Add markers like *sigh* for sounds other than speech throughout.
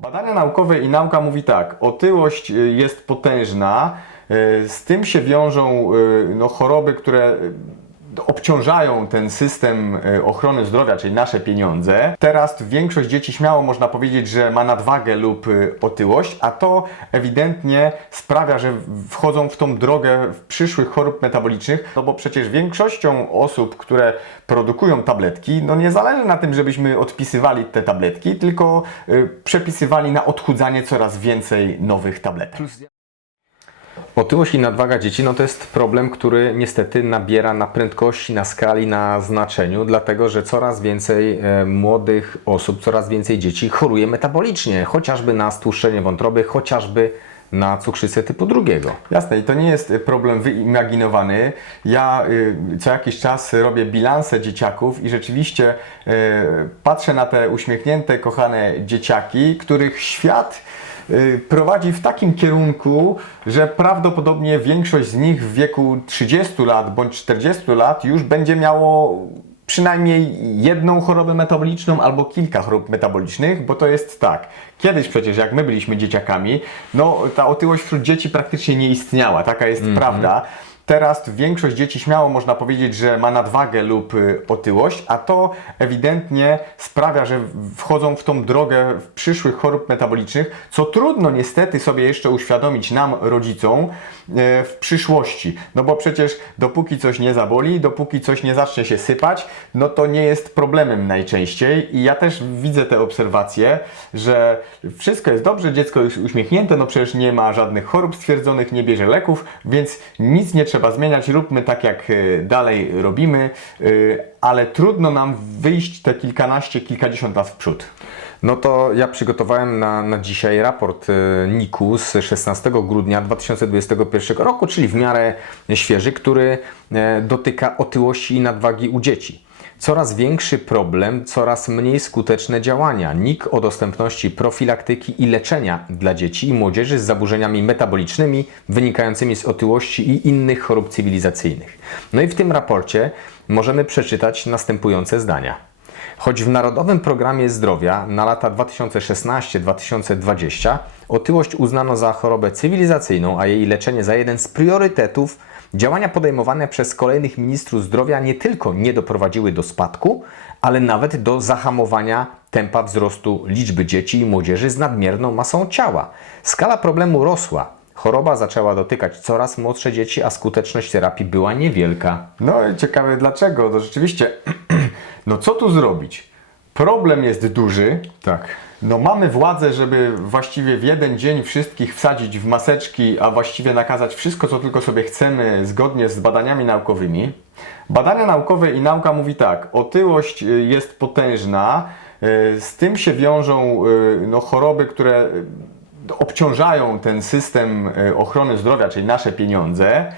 Badania naukowe i nauka mówi tak, otyłość y, jest potężna, y, z tym się wiążą y, no, choroby, które obciążają ten system y, ochrony zdrowia, czyli nasze pieniądze. Teraz większość dzieci śmiało można powiedzieć, że ma nadwagę lub y, otyłość, a to ewidentnie sprawia, że wchodzą w tą drogę przyszłych chorób metabolicznych, no bo przecież większością osób, które produkują tabletki, no nie zależy na tym, żebyśmy odpisywali te tabletki, tylko y, przepisywali na odchudzanie coraz więcej nowych tabletek. Otyłość i nadwaga dzieci no to jest problem, który niestety nabiera na prędkości, na skali, na znaczeniu, dlatego że coraz więcej e, młodych osób, coraz więcej dzieci choruje metabolicznie, chociażby na stłuszczenie wątroby, chociażby na cukrzycę typu drugiego. Jasne, i to nie jest y, problem wyimaginowany. Ja y, co jakiś czas robię bilanse dzieciaków i rzeczywiście y, patrzę na te uśmiechnięte, kochane dzieciaki, których świat prowadzi w takim kierunku, że prawdopodobnie większość z nich w wieku 30 lat bądź 40 lat już będzie miało przynajmniej jedną chorobę metaboliczną albo kilka chorób metabolicznych, bo to jest tak. Kiedyś przecież, jak my byliśmy dzieciakami, no ta otyłość wśród dzieci praktycznie nie istniała, taka jest prawda. Teraz większość dzieci śmiało można powiedzieć, że ma nadwagę lub y, otyłość, a to ewidentnie sprawia, że wchodzą w tą drogę przyszłych chorób metabolicznych, co trudno niestety sobie jeszcze uświadomić nam, rodzicom, e, w przyszłości. No bo przecież dopóki coś nie zaboli, dopóki coś nie zacznie się sypać, no to nie jest problemem najczęściej. I ja też widzę te obserwacje, że wszystko jest dobrze, dziecko jest uśmiechnięte, no przecież nie ma żadnych chorób stwierdzonych, nie bierze leków, więc nic nie trzeba zmieniać, róbmy tak jak e, dalej robimy, e, ale trudno nam wyjść te kilkanaście, kilkadziesiąt lat w przód. No to ja przygotowałem na, na dzisiaj raport e, NIK-u z 16 grudnia 2021 roku, czyli w miarę świeży, który e, dotyka otyłości i nadwagi u dzieci. Coraz większy problem, coraz mniej skuteczne działania. NIK o dostępności profilaktyki i leczenia dla dzieci i młodzieży z zaburzeniami metabolicznymi wynikającymi z otyłości i innych chorób cywilizacyjnych. No i w tym raporcie możemy przeczytać następujące zdania. Choć w Narodowym Programie Zdrowia na lata 2016-2020 otyłość uznano za chorobę cywilizacyjną, a jej leczenie za jeden z priorytetów, działania podejmowane przez kolejnych ministrów zdrowia nie tylko nie doprowadziły do spadku, ale nawet do zahamowania tempa wzrostu liczby dzieci i młodzieży z nadmierną masą ciała. Skala problemu rosła. Choroba zaczęła dotykać coraz młodsze dzieci, a skuteczność terapii była niewielka. No i ciekawe dlaczego, to rzeczywiście, *clears throat* no co tu zrobić? Problem jest duży. Tak. No mamy władzę, żeby właściwie w jeden dzień wszystkich wsadzić w maseczki, a właściwie nakazać wszystko, co tylko sobie chcemy, zgodnie z badaniami naukowymi. Badania naukowe i nauka mówi tak, otyłość y, jest potężna, y, z tym się wiążą y, no, choroby, które obciążają ten system ochrony zdrowia, czyli nasze pieniądze.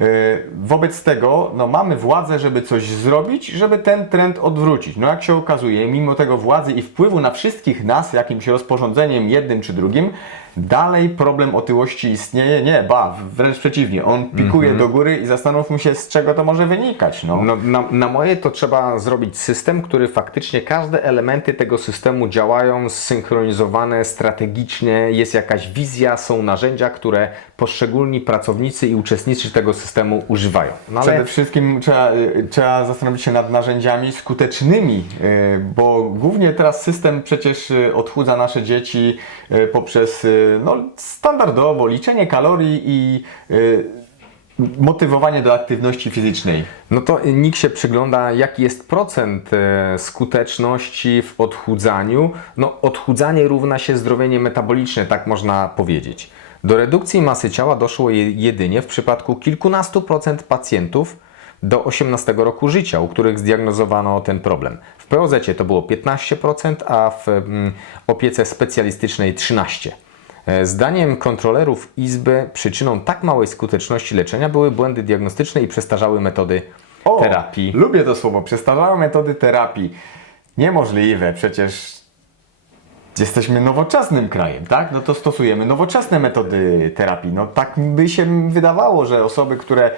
Y, Wobec tego no, mamy władzę, żeby coś zrobić, żeby ten trend odwrócić. No jak się okazuje, mimo tego władzy i wpływu na wszystkich nas jakimś rozporządzeniem jednym czy drugim, dalej problem otyłości istnieje. Nie, ba, wręcz przeciwnie, on pikuje do góry i zastanówmy się, z czego to może wynikać. No. No, na, na moje to trzeba zrobić system, który faktycznie każde elementy tego systemu działają zsynchronizowane strategicznie, jest jakaś wizja, są narzędzia, które poszczególni pracownicy i uczestnicy tego systemu używają. No ale Przede wszystkim trzeba, y, trzeba zastanowić się nad narzędziami skutecznymi, y, bo głównie teraz system przecież y, odchudza nasze dzieci poprzez no, standardowo liczenie kalorii i motywowanie do aktywności fizycznej. no to nikt się przygląda, jaki jest procent skuteczności w odchudzaniu. No, odchudzanie równa się zdrowienie metaboliczne, tak można powiedzieć. Do redukcji masy ciała doszło je- jedynie w przypadku kilkunastu procent pacjentów do 18 roku życia, u których zdiagnozowano ten problem. W POZ to było 15%, a w mm, opiece specjalistycznej 13%. E, Zdaniem kontrolerów Izby przyczyną tak małej skuteczności leczenia były błędy diagnostyczne i przestarzałe metody O, terapii. Lubię to słowo. Przestarzałe metody terapii. Niemożliwe, przecież jesteśmy nowoczesnym krajem, tak? No to stosujemy nowoczesne metody terapii. No tak by się wydawało, że osoby, które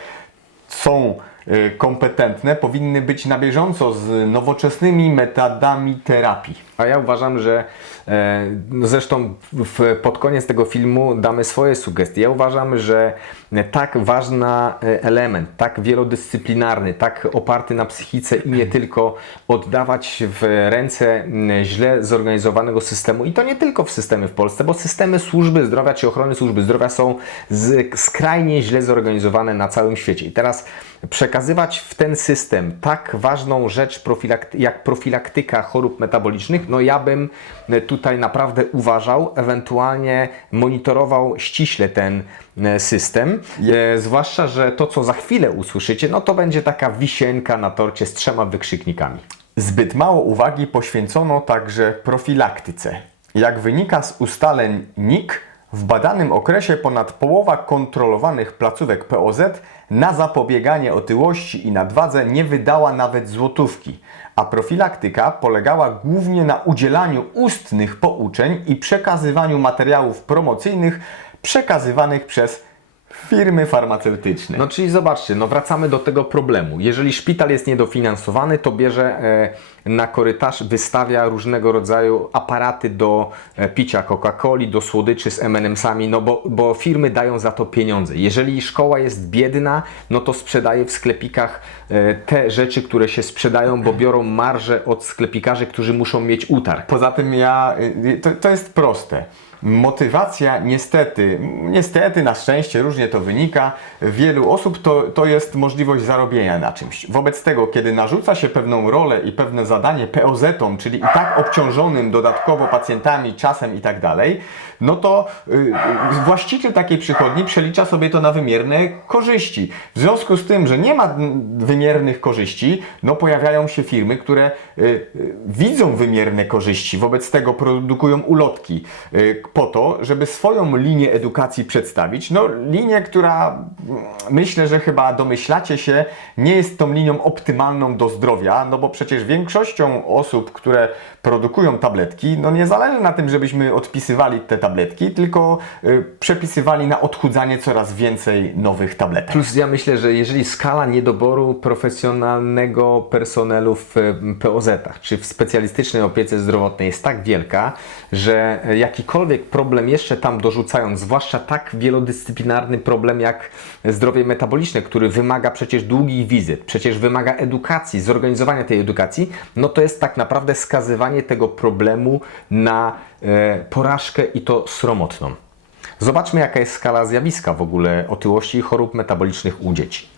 są y, kompetentne powinny być na bieżąco z nowoczesnymi metodami terapii. A ja uważam, że e, no zresztą w, pod koniec tego filmu damy swoje sugestie. Ja uważam, że tak ważny element, tak wielodyscyplinarny, tak oparty na psychice i nie tylko oddawać w ręce źle zorganizowanego systemu i to nie tylko w systemy w Polsce, bo systemy służby zdrowia czy ochrony służby zdrowia są z, skrajnie źle zorganizowane na całym świecie. I teraz przekazywać w ten system tak ważną rzecz profilakt- jak profilaktyka chorób metabolicznych, no ja bym tutaj naprawdę uważał, ewentualnie monitorował ściśle ten e, system. E, zwłaszcza, że to, co za chwilę usłyszycie, no to będzie taka wisienka na torcie z trzema wykrzyknikami. Zbyt mało uwagi poświęcono także profilaktyce. Jak wynika z ustaleń NIK, w badanym okresie ponad połowa kontrolowanych placówek POZ na zapobieganie otyłości i nadwadze nie wydała nawet złotówki, a profilaktyka polegała głównie na udzielaniu ustnych pouczeń i przekazywaniu materiałów promocyjnych przekazywanych przez firmy farmaceutyczne. No czyli zobaczcie, no wracamy do tego problemu. Jeżeli szpital jest niedofinansowany, to bierze e, na korytarz, wystawia różnego rodzaju aparaty do e, picia Coca-Coli, do słodyczy z M&M'sami, no bo, bo firmy dają za to pieniądze. Jeżeli szkoła jest biedna, no to sprzedaje w sklepikach e, te rzeczy, które się sprzedają, bo biorą marżę od sklepikarzy, którzy muszą mieć utarg. Poza tym ja, to, to jest proste. Motywacja niestety, niestety na szczęście różnie to wynika, wielu osób to, to jest możliwość zarobienia na czymś. Wobec tego, kiedy narzuca się pewną rolę i pewne zadanie POZ-om, czyli i tak obciążonym dodatkowo pacjentami, czasem i tak dalej, no to y, y, właściciel takiej przychodni przelicza sobie to na wymierne korzyści. W związku z tym, że nie ma wymiernych korzyści, no pojawiają się firmy, które y, widzą wymierne korzyści, wobec tego produkują ulotki po to, żeby swoją linię edukacji przedstawić. No linię, która mm, myślę, że chyba domyślacie się, nie jest tą linią optymalną do zdrowia, no bo przecież większością osób, które produkują tabletki, no nie zależy na tym, żebyśmy odpisywali te tabletki, tylko y, przepisywali na odchudzanie coraz więcej nowych tabletek. Plus ja myślę, że jeżeli skala niedoboru profesjonalnego personelu w POZ-ach czy w specjalistycznej opiece zdrowotnej jest tak wielka, że jakikolwiek problem jeszcze tam dorzucając, zwłaszcza tak wielodyscyplinarny problem jak zdrowie metaboliczne, który wymaga przecież długich wizyt, przecież wymaga edukacji, zorganizowania tej edukacji, no to jest tak naprawdę skazywanie tego problemu na e, porażkę i to sromotną. Zobaczmy, jaka jest skala zjawiska w ogóle otyłości i chorób metabolicznych u dzieci.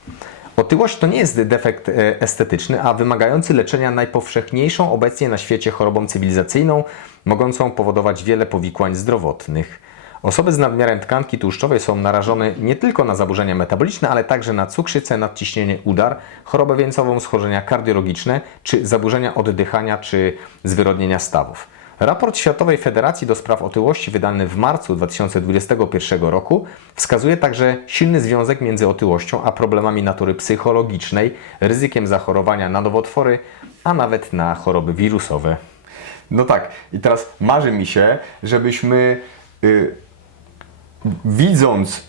Otyłość to nie jest defekt e, estetyczny, a wymagający leczenia najpowszechniejszą obecnie na świecie chorobą cywilizacyjną, mogącą powodować wiele powikłań zdrowotnych. Osoby z nadmiarem tkanki tłuszczowej są narażone nie tylko na zaburzenia metaboliczne, ale także na cukrzycę, nadciśnienie udar, chorobę wieńcową, schorzenia kardiologiczne, czy zaburzenia oddychania, czy zwyrodnienia stawów. Raport Światowej Federacji do Spraw Otyłości wydany w marcu 2021 roku wskazuje także silny związek między otyłością a problemami natury psychologicznej, ryzykiem zachorowania na nowotwory, a nawet na choroby wirusowe. No tak, i teraz marzy mi się, żebyśmy y, widząc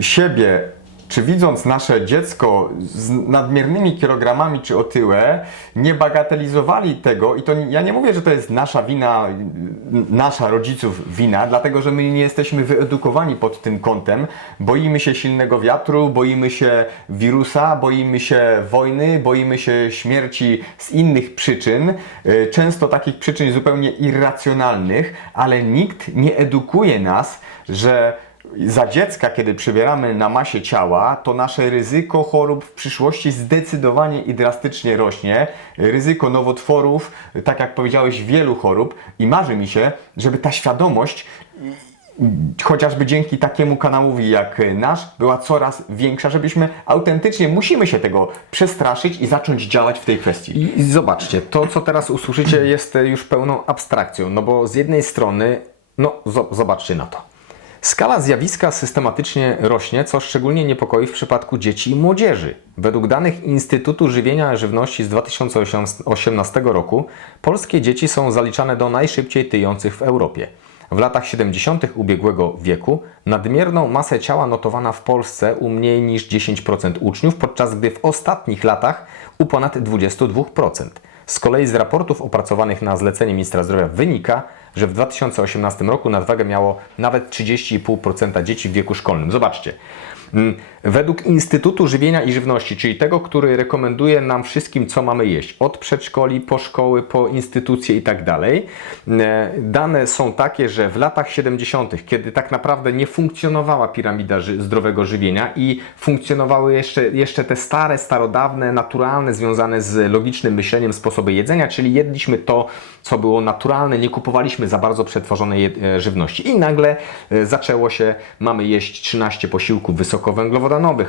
siebie, czy widząc nasze dziecko z nadmiernymi kilogramami czy otyłe, nie bagatelizowali tego i to ja nie mówię, że to jest nasza wina, nasza rodziców wina, dlatego że my nie jesteśmy wyedukowani pod tym kątem. Boimy się silnego wiatru, boimy się wirusa, boimy się wojny, boimy się śmierci z innych przyczyn, y, często takich przyczyn zupełnie irracjonalnych, ale nikt nie edukuje nas, że za dziecka, kiedy przybieramy na masie ciała, to nasze ryzyko chorób w przyszłości zdecydowanie i drastycznie rośnie. Ryzyko nowotworów, tak jak powiedziałeś, wielu chorób i marzy mi się, żeby ta świadomość chociażby dzięki takiemu kanałowi jak nasz, była coraz większa, żebyśmy autentycznie musimy się tego przestraszyć i zacząć działać w tej kwestii. I, zobaczcie, to co teraz usłyszycie jest już pełną abstrakcją, no bo z jednej strony, no zo- zobaczcie na to. Skala zjawiska systematycznie rośnie, co szczególnie niepokoi w przypadku dzieci i młodzieży. Według danych Instytutu Żywienia i Żywności z 2018 roku polskie dzieci są zaliczane do najszybciej tyjących w Europie. W latach 70. ubiegłego wieku nadmierną masę ciała notowano w Polsce u mniej niż 10% uczniów, podczas gdy w ostatnich latach u ponad 22%. Z kolei z raportów opracowanych na zlecenie ministra zdrowia wynika, że w 2018 roku nadwagę miało nawet 30,5% dzieci w wieku szkolnym. Zobaczcie. Według Instytutu Żywienia i Żywności, czyli tego, który rekomenduje nam wszystkim, co mamy jeść, od przedszkoli, po szkoły, po instytucje i tak dalej, e, dane są takie, że w latach 70., kiedy tak naprawdę nie funkcjonowała piramida ży- zdrowego żywienia i funkcjonowały jeszcze, jeszcze te stare, starodawne, naturalne, związane z logicznym myśleniem sposoby jedzenia, czyli jedliśmy to, co było naturalne, nie kupowaliśmy za bardzo przetworzonej e, żywności. I nagle e, zaczęło się, mamy jeść 13 posiłków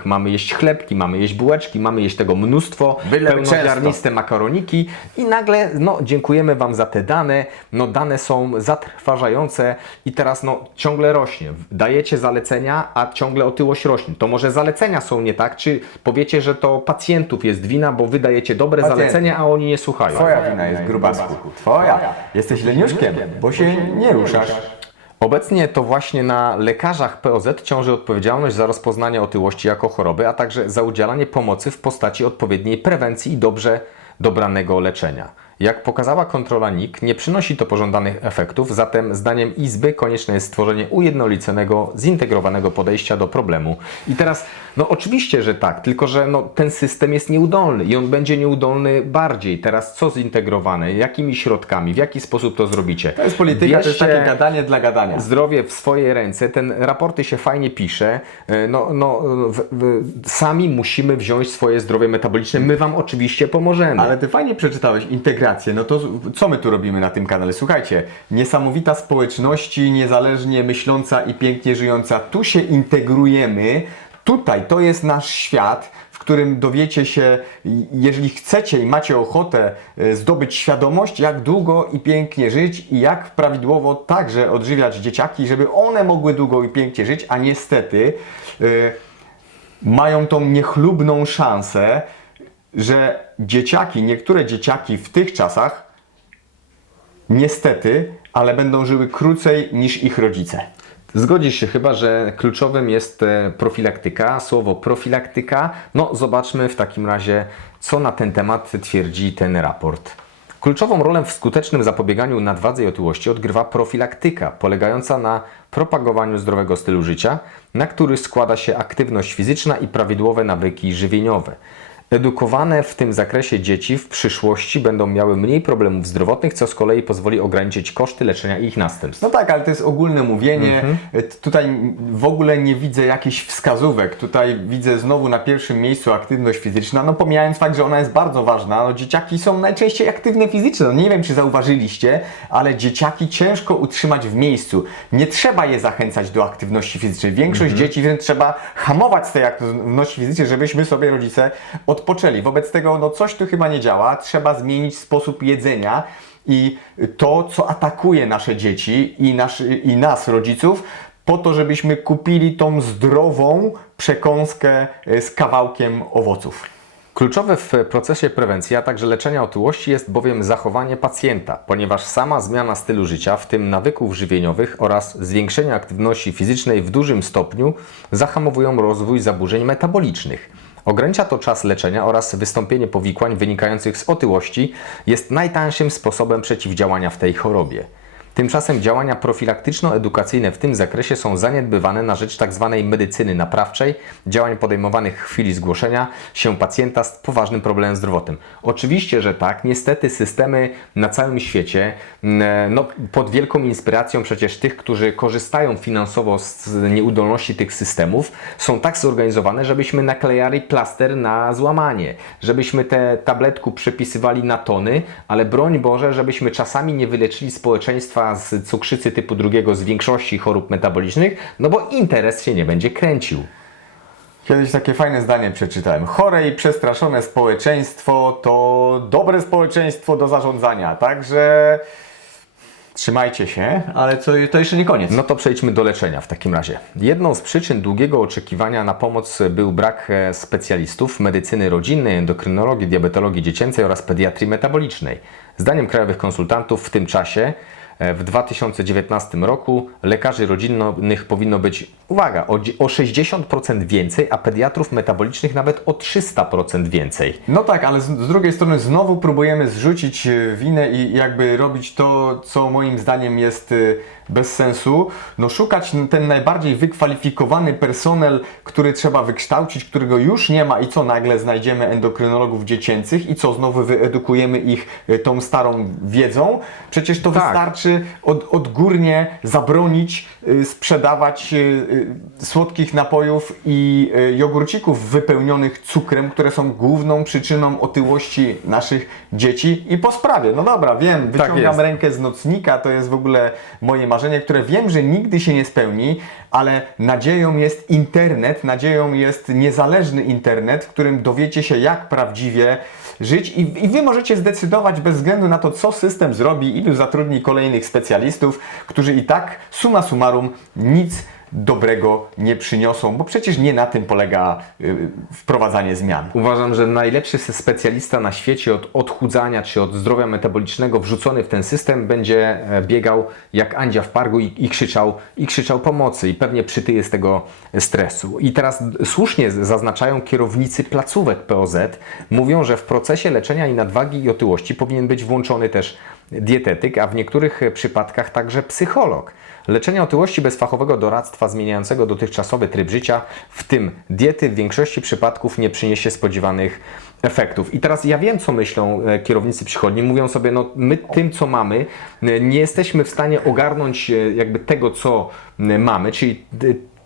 mamy jeść chlebki, mamy jeść bułeczki, mamy jeść tego mnóstwo, Byle pełnoziarniste makaroniki i nagle, no dziękujemy Wam za te dane, no dane są zatrważające i teraz no ciągle rośnie. Dajecie zalecenia, a ciągle otyłość rośnie. To może zalecenia są nie tak, czy powiecie, że to pacjentów jest wina, bo Wy dajecie dobre Pacjentów. zalecenia, a oni nie słuchają. Twoja wina jest grubasku. Twoja. Jesteś leniuszkiem, bo się nie ruszasz. Obecnie to właśnie na lekarzach POZ ciąży odpowiedzialność za rozpoznanie otyłości jako choroby, a także za udzielanie pomocy w postaci odpowiedniej prewencji i dobrze dobranego leczenia. Jak pokazała kontrola NIK, nie przynosi to pożądanych efektów, zatem zdaniem Izby konieczne jest stworzenie ujednoliconego, zintegrowanego podejścia do problemu. I teraz, no oczywiście, że tak, tylko że no, ten system jest nieudolny i on będzie nieudolny bardziej. Teraz co zintegrowane, jakimi środkami, w jaki sposób to zrobicie? To jest polityka, to jest Bierzcie- takie gadanie dla gadania. zdrowie w swoje ręce, ten raporty się fajnie pisze, e, no, no w, w, sami musimy wziąć swoje zdrowie metaboliczne, my Wam oczywiście pomożemy. Ale ty fajnie przeczytałeś integrację. No to co my tu robimy na tym kanale? Słuchajcie, niesamowita społeczności, niezależnie myśląca i pięknie żyjąca. Tu się integrujemy. Tutaj to jest nasz świat, w którym dowiecie się, jeżeli chcecie i macie ochotę e, zdobyć świadomość, jak długo i pięknie żyć i jak prawidłowo także odżywiać dzieciaki, żeby one mogły długo i pięknie żyć, a niestety e, mają tą niechlubną szansę, że dzieciaki, niektóre dzieciaki w tych czasach, niestety, ale będą żyły krócej niż ich rodzice. Zgodzisz się chyba, że kluczowym jest e, profilaktyka, słowo profilaktyka. No zobaczmy w takim razie, co na ten temat twierdzi ten raport. Kluczową rolę w skutecznym zapobieganiu nadwadze i otyłości odgrywa profilaktyka, polegająca na propagowaniu zdrowego stylu życia, na który składa się aktywność fizyczna i prawidłowe nawyki żywieniowe. Edukowane w tym zakresie dzieci w przyszłości będą miały mniej problemów zdrowotnych, co z kolei pozwoli ograniczyć koszty leczenia ich następstw. No tak, ale to jest ogólne mówienie. T- Tutaj w ogóle nie widzę jakichś wskazówek. Tutaj widzę znowu na pierwszym miejscu aktywność fizyczna. No pomijając fakt, że ona jest bardzo ważna. No dzieciaki są najczęściej aktywne fizycznie. No, nie wiem, czy zauważyliście, ale dzieciaki ciężko utrzymać w miejscu. Nie trzeba je zachęcać do aktywności fizycznej. Większość dzieci wręcz trzeba hamować z tej aktywności fizycznej, żebyśmy sobie rodzice odpoczęli. Wobec tego no coś tu chyba nie działa. Trzeba zmienić sposób jedzenia i to, co atakuje nasze dzieci i, nasz, i nas, rodziców, po to, żebyśmy kupili tą zdrową przekąskę e, z kawałkiem owoców. Kluczowe w procesie prewencji, a także leczenia otyłości jest bowiem zachowanie pacjenta, ponieważ sama zmiana stylu życia, w tym nawyków żywieniowych oraz zwiększenie aktywności fizycznej w dużym stopniu zahamowują rozwój zaburzeń metabolicznych. Ogranicza to czas leczenia oraz wystąpienie powikłań wynikających z otyłości jest najtańszym sposobem przeciwdziałania w tej chorobie. Tymczasem działania profilaktyczno-edukacyjne w tym zakresie są zaniedbywane na rzecz tzw. medycyny naprawczej, działań podejmowanych w chwili zgłoszenia się pacjenta z poważnym problemem zdrowotnym. Oczywiście, że tak, niestety systemy na całym świecie, mm, no, pod wielką inspiracją przecież tych, którzy korzystają finansowo z nieudolności tych systemów, są tak zorganizowane, żebyśmy naklejali plaster na złamanie, żebyśmy te tabletku przepisywali na tony, ale broń Boże, żebyśmy czasami nie wyleczyli społeczeństwa z cukrzycy typu drugiego, z większości chorób metabolicznych, no bo interes się nie będzie kręcił. Kiedyś takie fajne zdanie przeczytałem. Chore i przestraszone społeczeństwo to dobre społeczeństwo do zarządzania. Także trzymajcie się, ale to, to jeszcze nie koniec. No to przejdźmy do leczenia w takim razie. Jedną z przyczyn długiego oczekiwania na pomoc był brak e, specjalistów medycyny rodzinnej, endokrynologii, diabetologii dziecięcej oraz pediatrii metabolicznej. Zdaniem krajowych konsultantów w tym czasie w 2019 roku lekarzy rodzinnych powinno być, uwaga, o, dzie- o 60% więcej, a pediatrów metabolicznych nawet o 300% więcej. No tak, ale z, z drugiej strony znowu próbujemy zrzucić e, winę i jakby robić to, co moim zdaniem jest e, bez sensu. No szukać ten najbardziej wykwalifikowany personel, który trzeba wykształcić, którego już nie ma i co nagle znajdziemy endokrynologów dziecięcych i co znowu wyedukujemy ich e, tą starą wiedzą. Przecież to Tak. wystarczy od, odgórnie zabronić y, sprzedawać y, y, słodkich napojów i jogurcików wypełnionych cukrem, które są główną przyczyną otyłości naszych dzieci i po sprawie. No dobra, wiem, wyciągam jest. rękę z nocnika, to jest w ogóle moje marzenie, które wiem, że nigdy się nie spełni, ale nadzieją jest internet, nadzieją jest niezależny internet, w którym dowiecie się jak prawdziwie żyć i, i Wy możecie zdecydować bez względu na to, co system zrobi, ilu zatrudni kolejnych specjalistów, którzy i tak summa summarum nic dobrego nie przyniosą, bo przecież nie na tym polega y, wprowadzanie zmian. Uważam, że najlepszy specjalista na świecie od odchudzania czy od zdrowia metabolicznego wrzucony w ten system będzie e, biegał jak Andzia w pargu i, i, krzyczał, i krzyczał pomocy i pewnie przytyje z tego stresu. I teraz słusznie zaznaczają kierownicy placówek POZ, mówią, że w procesie leczenia i nadwagi i otyłości powinien być włączony też dietetyk, a w niektórych przypadkach także psycholog. Leczenie otyłości bez fachowego doradztwa zmieniającego dotychczasowy tryb życia, w tym diety, w większości przypadków nie przyniesie spodziewanych efektów. I teraz ja wiem, co myślą e, kierownicy przychodni. Mówią sobie, no my tym, co mamy, e, nie jesteśmy w stanie ogarnąć e, jakby tego, co mamy, czyli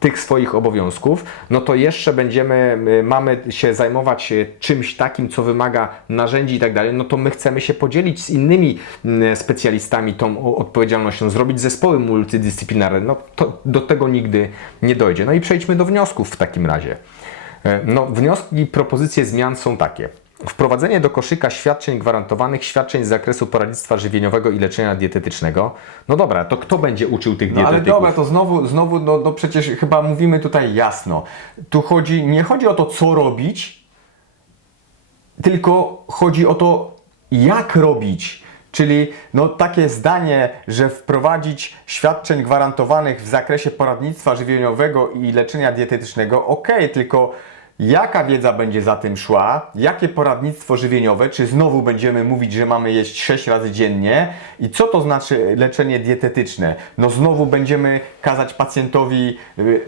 tych swoich obowiązków, no to jeszcze będziemy, y, mamy się zajmować y, czymś takim, co wymaga narzędzi i tak dalej, no to my chcemy się podzielić z innymi mm, specjalistami tą odpowiedzialnością, zrobić zespoły multidyscyplinarne, no to do tego nigdy nie dojdzie. No i przejdźmy do wniosków w takim razie. E, No, wnioski i propozycje zmian są takie. Wprowadzenie do koszyka świadczeń gwarantowanych, świadczeń z zakresu poradnictwa żywieniowego i leczenia dietetycznego. No dobra, to kto będzie uczył tych No ale dietetyków? dobra, to znowu, znowu no, no przecież chyba mówimy tutaj jasno. Tu chodzi, nie chodzi o to, co robić, tylko chodzi o to, jak robić. Czyli no, takie zdanie, że wprowadzić świadczeń gwarantowanych w zakresie poradnictwa żywieniowego i leczenia dietetycznego, ok, tylko jaka wiedza będzie za tym szła, jakie poradnictwo żywieniowe, czy znowu będziemy mówić, że mamy jeść 6 razy dziennie? I co to znaczy leczenie dietetyczne? No znowu będziemy kazać pacjentowi y,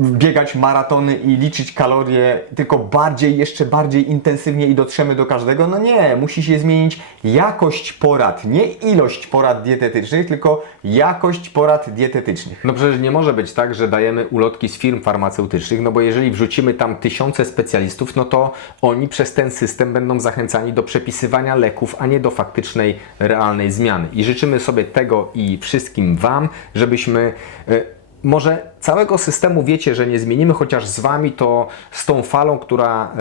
biegać maratony i liczyć kalorie, tylko bardziej, jeszcze bardziej intensywnie i dotrzemy do każdego? No nie, musi się zmienić jakość porad, nie ilość porad dietetycznych, tylko jakość porad dietetycznych. No przecież nie może być tak, że dajemy ulotki z firm farmaceutycznych, no bo jeżeli wrzucimy tam tysiące specjalistów, no to oni przez ten system będą zachęcani do przepisywania leków, a nie do faktycznej, realnej zmiany. I życzymy sobie tego i wszystkim Wam, żebyśmy e, może całego systemu wiecie, że nie zmienimy, chociaż z Wami to z tą falą, która,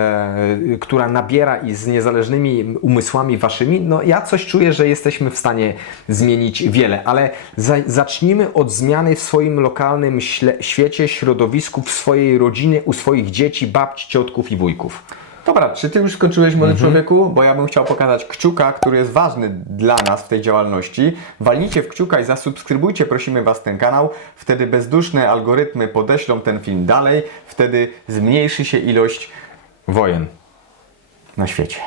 e, która nabiera i z niezależnymi umysłami Waszymi, no ja coś czuję, że jesteśmy w stanie zmienić wiele, ale za, zacznijmy od zmiany w swoim lokalnym śle, świecie, środowisku, w swojej rodzinie, u swoich dzieci, babci, ciotków i wujków. Dobra, czy ty już skończyłeś, młody Mhm. człowieku? Bo ja bym chciał pokazać kciuka, który jest ważny dla nas w tej działalności. Walnijcie w kciuka i zasubskrybujcie, prosimy Was ten kanał. Wtedy bezduszne algorytmy podeślą ten film dalej. Wtedy zmniejszy się ilość Wojen. na świecie.